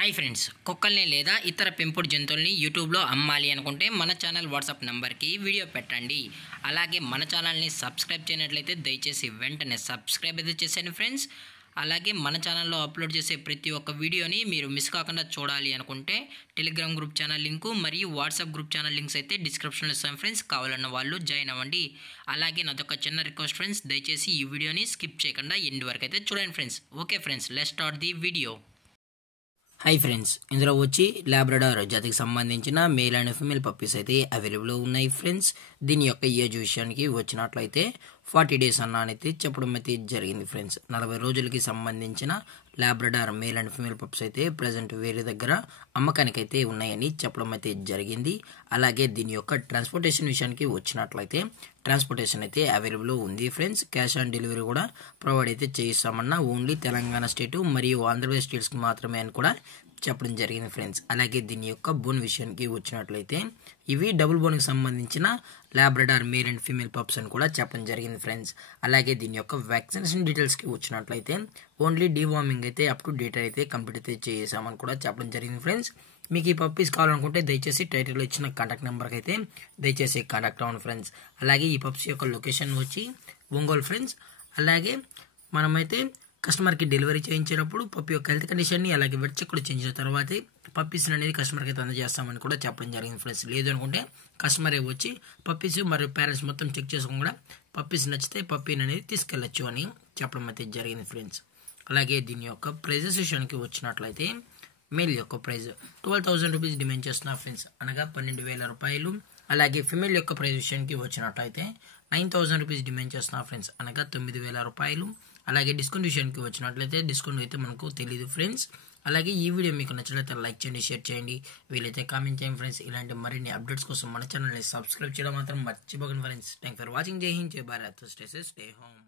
Hi friends, కుక్కల్ని లేదా ఇతర పెంపుడు జంతువుల్ని యూట్యూబ్లో అమ్మాలి అనుకుంటే మన ఛానల్ వాట్సాప్ నెంబర్కి వీడియో పెట్టండి. అలాగే మన ఛానల్ని సబ్స్క్రైబ్ చేయనట్లయితే దయచేసి వెంటనే సబ్స్క్రైబ్ అయితే చేసేయండి ఫ్రెండ్స్. అలాగే మన ఛానల్లో అప్లోడ్ చేసే ప్రతి ఒక్క వీడియోని మీరు మిస్ కాకుండా చూడాలి అనుకుంటే టెలిగ్రామ్ గ్రూప్ ఛానల్ లింకు మరియు వాట్సాప్ గ్రూప్ ఛానల్ లింక్స్ అయితే డిస్క్రిప్షన్లో ఇస్తాను ఫ్రెండ్స్. కావాలన్న వాళ్ళు జాయిన్ అవ్వండి. అలాగే నాదొక చిన్న రిక్వెస్ట్ ఫ్రెండ్స్, దయచేసి ఈ వీడియోని స్కిప్ చేయకుండా ఎండ్ వరకు అయితే చూడండి friends. Okay friends, let's start the video. Hi friends, ఇందులో వచ్చి లాబ్రడార్ జాతికి సంబంధించిన మేల్ అండ్ ఫీమేల్ పప్పీస్ అయితే అవైలబుల్ ఉన్నాయి ఫ్రెండ్స్. దీని యొక్క ఏజ్ విషయానికి వచ్చినట్లయితే 40 days అన్నైతే చెప్పడం అయితే జరిగింది ఫ్రెండ్స్. 40 రోజులకి సంబంధించిన Labrador male and female pups అయితే ప్రజెంట్ వేరే దగ్గర అమ్మకానికి అయితే ఉన్నాయని చెప్పడం అయితే జరిగింది. అలాగే దీని యొక్క ట్రాన్స్పోర్టేషన్ విషయానికి వచ్చినట్లయితే ట్రాన్స్పోర్టేషన్ అయితే అవైలబుల్ ఉంది ఫ్రెండ్స్. క్యాష్ ఆన్ డెలివరీ కూడా ప్రొవైడ్ అయితే చేయిస్తామన్నా ఓన్లీ తెలంగాణ స్టేటు మరియు ఆంధ్రప్రదేశ్ స్టేట్స్కి మాత్రమే అని కూడా చెప్పడం జరిగింది ఫ్రెండ్స్. అలాగే దీని యొక్క బోన్ విషయానికి వచ్చినట్లయితే ఇవి డబుల్ బోన్కి సంబంధించిన Labrador male and female pups అని కూడా చెప్పడం జరిగింది ఫ్రెండ్స్. అలాగే దీని యొక్క వ్యాక్సినేషన్ డీటెయిల్స్కి వచ్చినట్లయితే ఓన్లీ డీవార్మింగ్ అయితే అప్ టు డేట్ అయితే కంప్లీట్ అయితే చేసామని కూడా చెప్పడం జరిగింది ఫ్రెండ్స్. మీకు ఈ పప్పీస్ కావాలనుకుంటే దయచేసి టైటిల్లో ఇచ్చిన కాంటాక్ట్ నెంబర్కి అయితే దయచేసి కాంటాక్ట్ అవ్వండి ఫ్రెండ్స్. అలాగే ఈ పప్స్ యొక్క లొకేషన్ వచ్చి ఒంగోలు ఫ్రెండ్స్. అలాగే మనమైతే కస్టమర్కి డెలివరీ చేయించేటప్పుడు పప్పి యొక్క హెల్త్ కండిషన్ని అలాగే వెట్ చెక్ కూడా చేయించిన తర్వాతే పప్పీస్ అనేది కస్టమర్కి అయితే అందజేస్తామని కూడా చెప్పడం జరిగింది ఫ్రెండ్స్. లేదు అనుకుంటే కస్టమరే వచ్చి పప్పీస్ మరియు పేరెంట్స్ మొత్తం చెక్ చేసుకుని కూడా పప్పీస్ నచ్చితే పప్పీని అనేది తీసుకెళ్ళచ్చు అని చెప్పడం అయితే జరిగింది ఫ్రెండ్స్. అలాగే దీని యొక్క ప్రైజెస్ విషయానికి వచ్చినట్లయితే మేల్ యొక్క ప్రైజ్ 12,000 రూపీస్ డిమాండ్ చేస్తున్నారు ఫ్రెండ్స్, అనగా 12,000 రూపాయలు. అలాగే ఫిమేల్ యొక్క ప్రైజ్ విషయానికి వచ్చినట్లయితే 9,000 రూపీస్ డిమాండ్ చేస్తున్నారు ఫ్రెండ్స్, అనగా 9,000 రూపాయలు. అలాగే డిస్కౌంట్ విషయానికి వచ్చినట్లయితే డిస్కౌంట్ అయితే మనకు తెలియదు ఫ్రెండ్స్. అలాగే ఈ వీడియో మీకు నచ్చినట్లయితే లైక్ చేయండి, షేర్ చేయండి, వీలైతే కామెంట్ చేయండి ఫ్రెండ్స్. ఇలాంటి మరిన్ని అప్డేట్స్ కోసం మన ఛానల్ని సబ్స్క్రైబ్ చేయడం మాత్రం మర్చిపోకండి ఫ్రెండ్స్. Thank for watching. జై హింద్, జై Bharat, stay safe, stay home.